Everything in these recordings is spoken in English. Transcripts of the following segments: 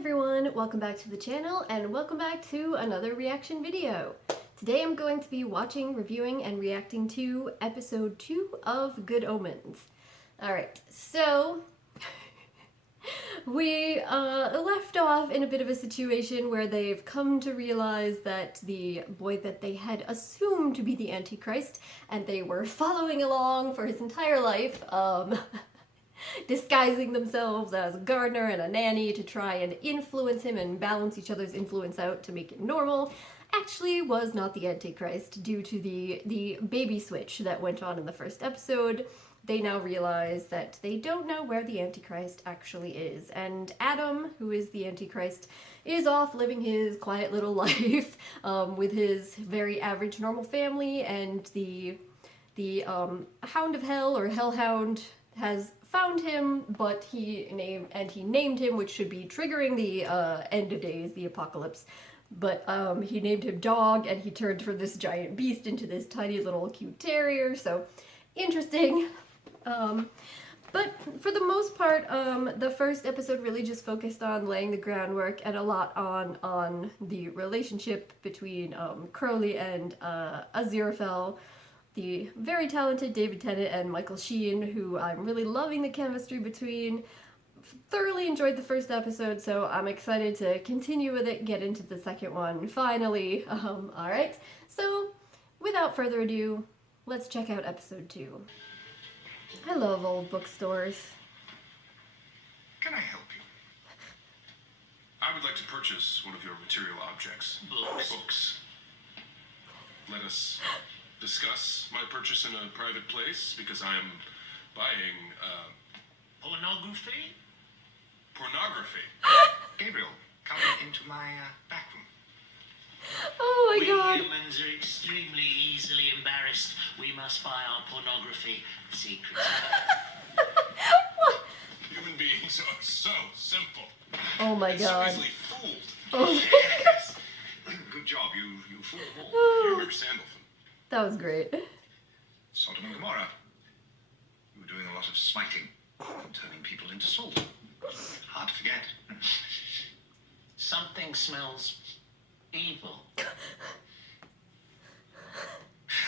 everyone, welcome back to the channel and welcome back to another reaction video. Today I'm going to be watching, reviewing, and reacting to episode 2 of Good Omens. Alright, so we left off in a bit of a situation where they've come to realize that the boy that they had assumed to be the Antichrist, and they were following along for his entire life, disguising themselves as a gardener and a nanny to try and influence him and balance each other's influence out to make it normal, actually was not the Antichrist due to the baby switch that went on in the first episode. They now realize that they don't know where the Antichrist actually is, and Adam, who is the Antichrist, is off living his quiet little life with his very average normal family, and the Hound of Hell, or Hellhound, has found him, but he named him, which should be triggering the end of days, the apocalypse. But he named him Dog, and he turned from this giant beast into this tiny little cute terrier, so interesting. But for the most part, the first episode really just focused on laying the groundwork and a lot on the relationship between Crowley and Aziraphale, the very talented David Tennant and Michael Sheen, who I'm really loving the chemistry between. Thoroughly enjoyed the first episode, so I'm excited to continue with it, get into the second one, finally. Alright, so without further ado, let's check out episode 2. I love old bookstores. Can I help you? I would like to purchase one of your material objects. Books. Let us discuss my purchase in a private place, because I am buying, Pornography? Pornography. Gabriel, come into my back room. Oh my god. We humans are extremely easily embarrassed. We must buy our pornography secretly. Human beings are so simple. Oh my god. So easily fooled. Oh. Yes. Good job, you fool. You remember Sandalphon? That was great. Sodom and Gomorrah. You were doing a lot of smiting, turning people into salt. Hard to forget. Something smells evil.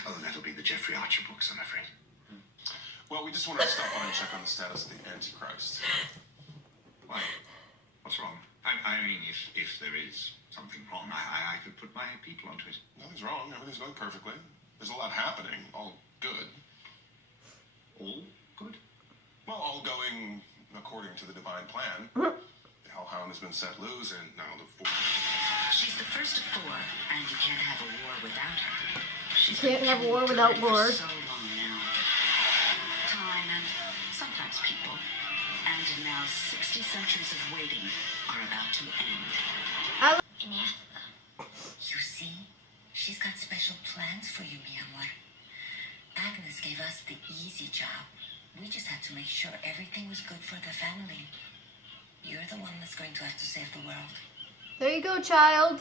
Oh, that'll be the Jeffrey Archer books, I'm afraid. Well, we just wanted to stop by and check on the status of the Antichrist. Why? What's wrong? I mean, if there is something wrong, I could put my people onto it. Nothing's wrong. Everything's going perfectly. There's a lot happening. All good. All good? Well, all going according to the divine plan. The Hellhound has been set loose, and now the... She's the first of 4, and you can't have a war without her. She's Can't have a war without war. For so long now. Time and sometimes people. And now 60 centuries of waiting are about to end. You see? She's got special plans for you, mi amor. Agnes gave us the easy job. We just had to make sure everything was good for the family. You're the one that's going to have to save the world. There you go, child.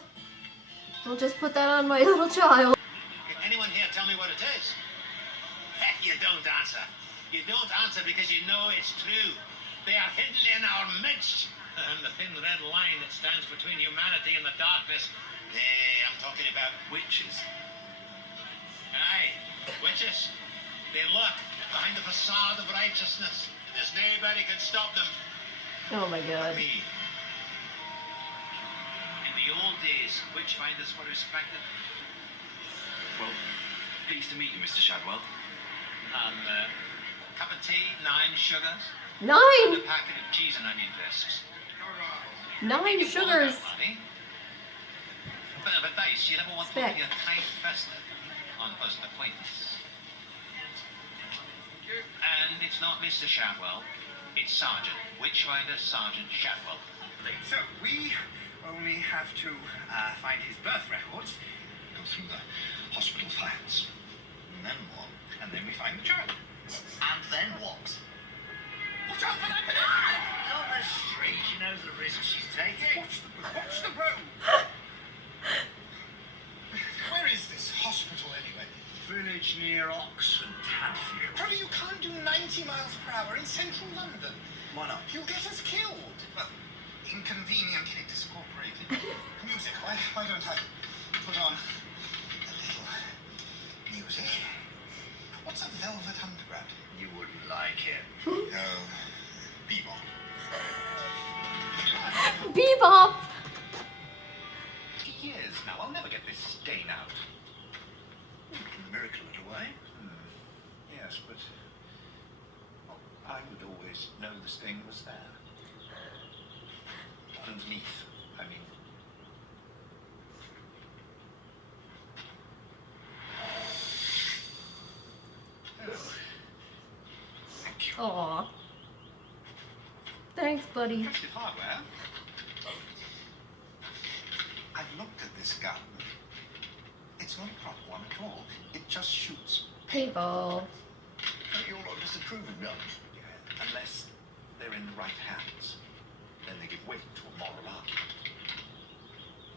I'll just put that on my little child. Can anyone here tell me what it is? You don't answer. You don't answer because you know it's true. They are hidden in our midst. And the thin red line that stands between humanity and the darkness. I'm talking about witches. Aye, witches. They lurk behind the facade of righteousness. And there's nobody can stop them. Oh my god. Me. In the old days, witchfinders were respected. Well, pleased to meet you, Mr. Shadwell. Cup of tea, 9 sugars. 9! And a packet of cheese and onion crisps. 9 sugars. Bit of advice, you never want to Spec. be a tight-fisted on first acquaintance. And it's not Mr. Shadwell, it's Sergeant. Witchfinder Sergeant Shadwell. So, we only have to find his birth records, go through the hospital files, and then what? And then we find the child. And then what? Watch out for that pedestrian! On the street, she knows the risk she's taking. Watch the road! Where is this hospital anyway? Village near Oxford, Tadfield. Probably you can't do 90 miles per hour in central London. Why not? You'll get us killed. Well, inconveniently discorporated. Music, why don't I put on a little music? What's a velvet underground? You wouldn't like it. No, bebop. Bebop! Years now, I'll never get this stain out. Miracle it away? Yes, but well, I would always know the stain was there. Underneath, I mean. Oh. Thank you. Aw. Thanks, buddy. Impressive hardware. I've looked at this gun. It's not a proper one at all. It just shoots. Paintball. You're not disapproving guns. Yeah, unless they're in the right hands. Then they give weight to a moral argument.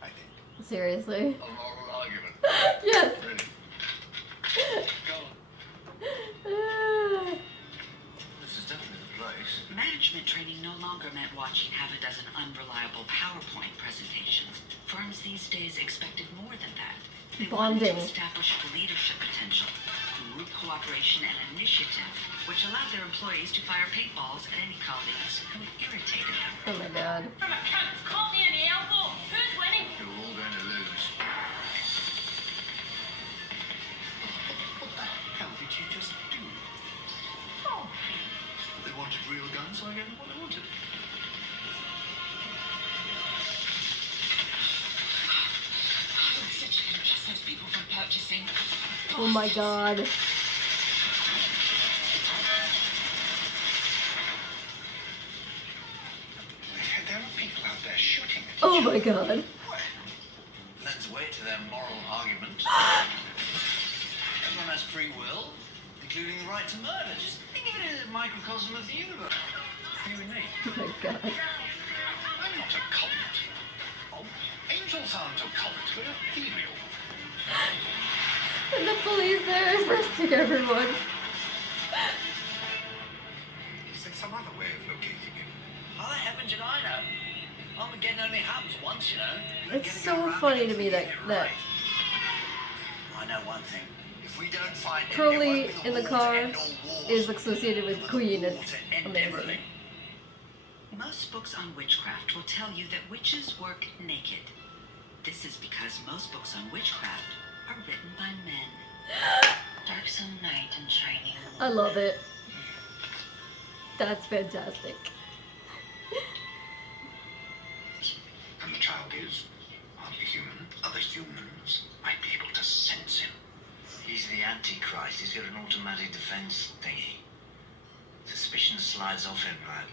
I think. Seriously. A moral argument. Yes. Really? Go on. This is definitely the place. Management training no longer meant watching half a dozen unreliable PowerPoint presentations. Firms these days expected more than that. They wanted Bonding. to establish leadership potential, group cooperation and initiative, which allowed their employees to fire paintballs at any colleagues who irritated them. Oh my god. From a cunt's caught me in the elbow. Who's winning? You're all going to lose. What the hell did you just do? Oh. They wanted real guns, so I gave them what they wanted. Trust those people from purchasing. Oh my god. There are people out there shooting at Oh each my other. god. Lends weight to their moral argument. Everyone has free will, including the right to murder. Just think of it as a microcosm of the universe. You and me. Oh my god. I'm not a cult. Oh, angels aren't a cult. They're ethereal. And the police there arresting everyone. Is there some other way of locating him? How the heaven did I know? Armageddon only happens once, you know. You It's gotta so go around funny it to me that get it that right. I know one thing. If we don't find him, it Crowley won't be in the war car to end all wars. is associated with Queen. War It's to end amazing. everything. Most books on witchcraft will tell you that witches work naked. This is because most books on witchcraft are written by men. Darksome night and shining moon. I love it. That's fantastic. And the child is hardly human. Other humans might be able to sense him. He's the Antichrist. He's got an automatic defense thingy. Suspicion slides off him, right?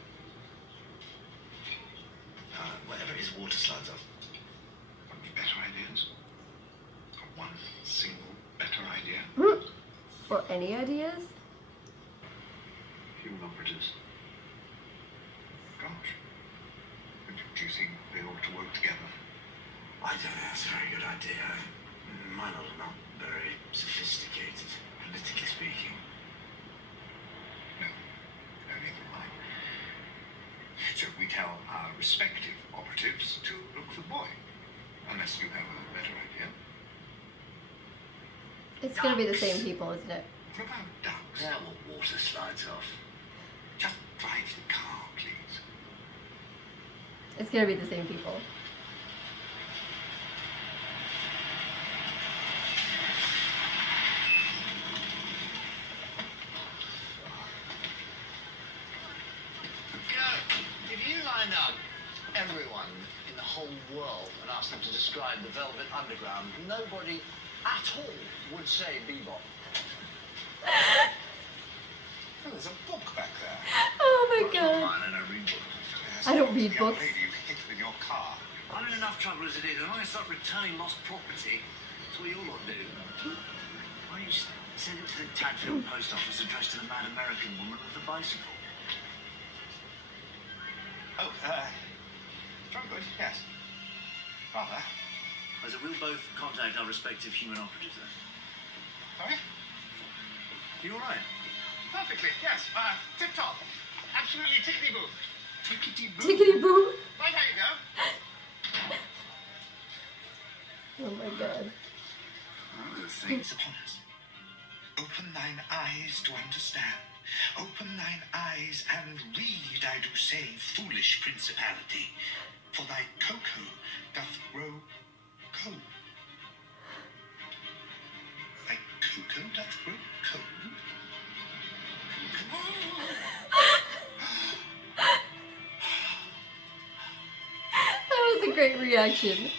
Whatever his water slides off. Wouldn't be better ideas? Or one single better idea? Or any ideas? Human operatives. Gosh. Do you think they ought to work together? I don't think that's a very good idea. Mine are not very sophisticated, politically speaking. No. No, neither am I. So we tell our respective operatives to look for the boy. Unless you have a better idea. It's gonna be the same people, isn't it? What about ducks? Yeah, well, water slides off. Just drive the car, please. It's gonna be the same people. If you line up everyone in the whole world and ask them to describe the Velvet Underground, nobody at all would say bebop. Oh, there's a book back there. Oh my Not god. mine, I don't read books. I don't read The books. young lady you hit with your car. I'm in enough trouble as it is. I'm going to start returning lost property. That's what you all lot do. Why don't you just send it to the Tadfield post office addressed to the mad American woman with the bicycle? Oh, very good, yes. Rather. So we'll both contact our respective human operatives then. Sorry? You all right? Perfectly, yes. Tip-top. Absolutely tickety-boo. Tickety-boo. Tickety-boo. Right, how you go. Oh my god. One of the things upon us. Open thine eyes to understand. Open thine eyes and read, I do say, foolish principality. For thy cocoa doth grow cold. Thy cocoa doth grow cold? That was a great reaction.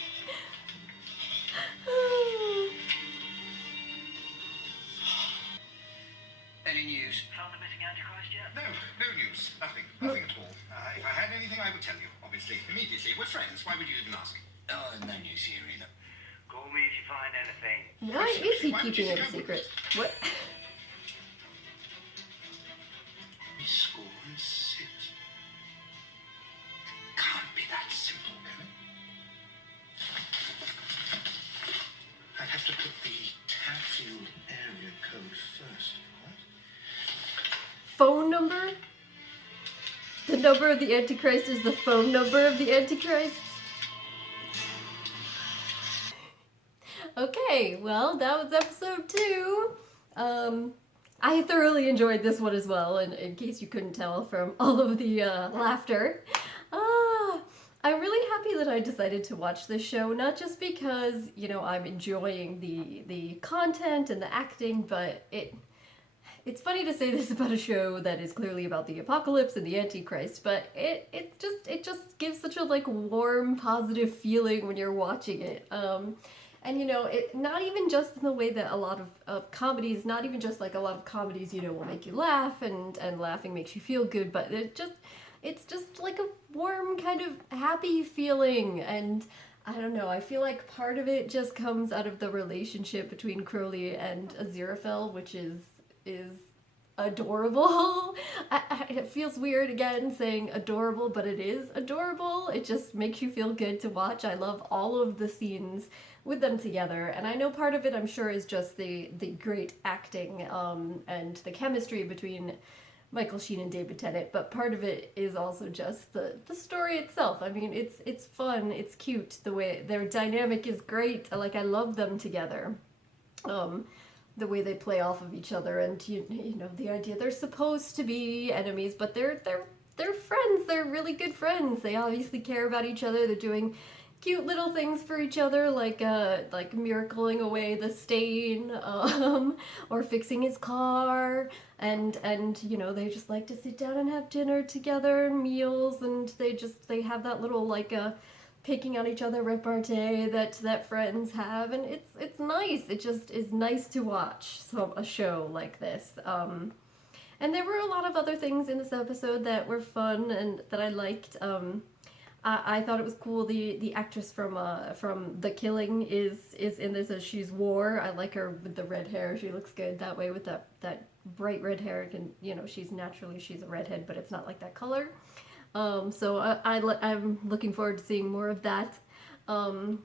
Any news? Found the missing Antichrist yet? No, no news. Nothing at all. If I had anything, I would tell you, obviously. Immediately. We're friends. Why would you even ask? Oh, no news here either. Call me if you find anything. Why is he keeping it a secret? What? We score and six. Can't be that simple, can it? I'd have to put the Tatfield area code first. What? Phone number? The number of the Antichrist is the phone number of the Antichrist? Okay, well, that was episode 2. I thoroughly enjoyed this one as well, and in case you couldn't tell from all of the laughter. I'm really happy that I decided to watch this show, not just because, you know, I'm enjoying the content and the acting, but it's funny to say this about a show that is clearly about the apocalypse and the Antichrist, but it just gives such a like warm, positive feeling when you're watching it. And you know, it not even just in the way that a lot of comedies, not even just like a lot of comedies, you know, will make you laugh and laughing makes you feel good, but it's just like a warm kind of happy feeling. And I don't know, I feel like part of it just comes out of the relationship between Crowley and Aziraphale, which is adorable. It feels weird again saying adorable, but it is adorable. It just makes you feel good to watch. I love all of the scenes with them together, and I know part of it, I'm sure, is just the great acting and the chemistry between Michael Sheen and David Tennant, but part of it is also just the story itself. I mean, it's fun, it's cute, the way their dynamic is great. I love them together. The way they play off of each other, and you know, the idea they're supposed to be enemies, but they're friends. They're really good friends. They obviously care about each other. They're doing cute little things for each other, like miracling away the stain, or fixing his car, and you know, they just like to sit down and have dinner together and meals, and they have that little like picking on each other repartee that friends have, and it's nice. It just is nice to watch a show like this. And there were a lot of other things in this episode that were fun and that I liked. I thought it was cool. The actress from The Killing is in this as she's War. I like her with the red hair. She looks good that way with that bright red hair. And you know, she's a redhead, but it's not like that color. So I'm looking forward to seeing more of that. And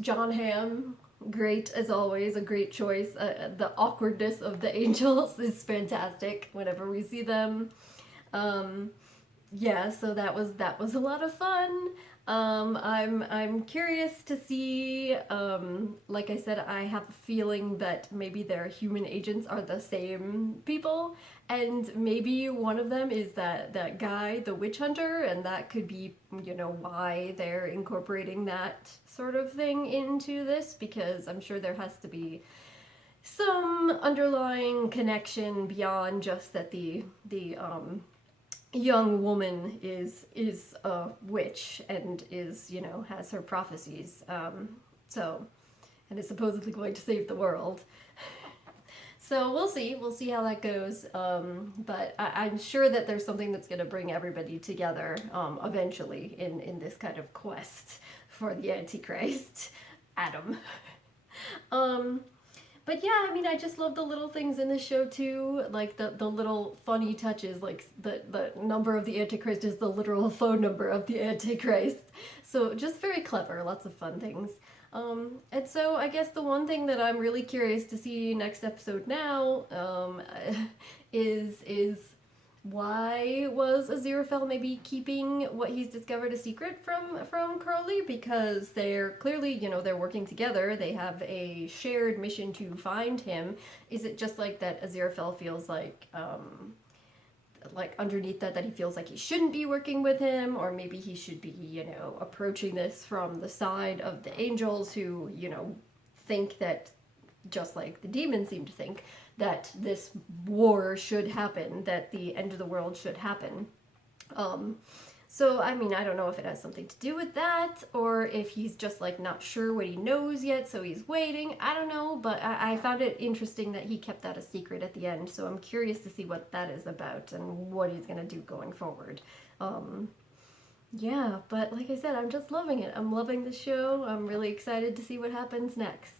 John Hamm, great as always, a great choice. The awkwardness of the angels is fantastic whenever we see them. Yeah, so that was a lot of fun. I'm curious to see, like I said, I have a feeling that maybe their human agents are the same people, and maybe one of them is that guy, the witch hunter, and that could be, you know, why they're incorporating that sort of thing into this, because I'm sure there has to be some underlying connection beyond just that the young woman is a witch and is, you know, has her prophecies, and is supposedly going to save the world. So we'll see how that goes, but I'm sure that there's something that's going to bring everybody together eventually in this kind of quest for the Antichrist, Adam. But yeah, I mean, I just love the little things in this show too, like the little funny touches, like the number of the Antichrist is the literal phone number of the Antichrist. So just very clever, lots of fun things. And so I guess the one thing that I'm really curious to see next episode now is why was Aziraphale maybe keeping what he's discovered a secret from Crowley? Because they're clearly, you know, they're working together. They have a shared mission to find him. Is it just like that Aziraphale feels like underneath that he feels like he shouldn't be working with him, or maybe he should be, you know, approaching this from the side of the angels who, you know, think that, just like the demons seem to think, that this war should happen, that the end of the world should happen. So, I mean, I don't know if it has something to do with that, or if he's just, like, not sure what he knows yet, so he's waiting. I don't know, but I found it interesting that he kept that a secret at the end, so I'm curious to see what that is about and what he's gonna do going forward. Yeah, but like I said, I'm just loving it. I'm loving the show. I'm really excited to see what happens next.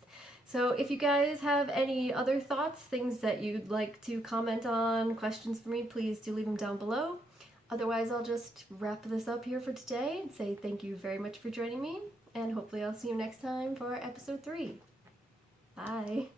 So if you guys have any other thoughts, things that you'd like to comment on, questions for me, please do leave them down below. Otherwise, I'll just wrap this up here for today and say thank you very much for joining me, and hopefully I'll see you next time for episode 3. Bye.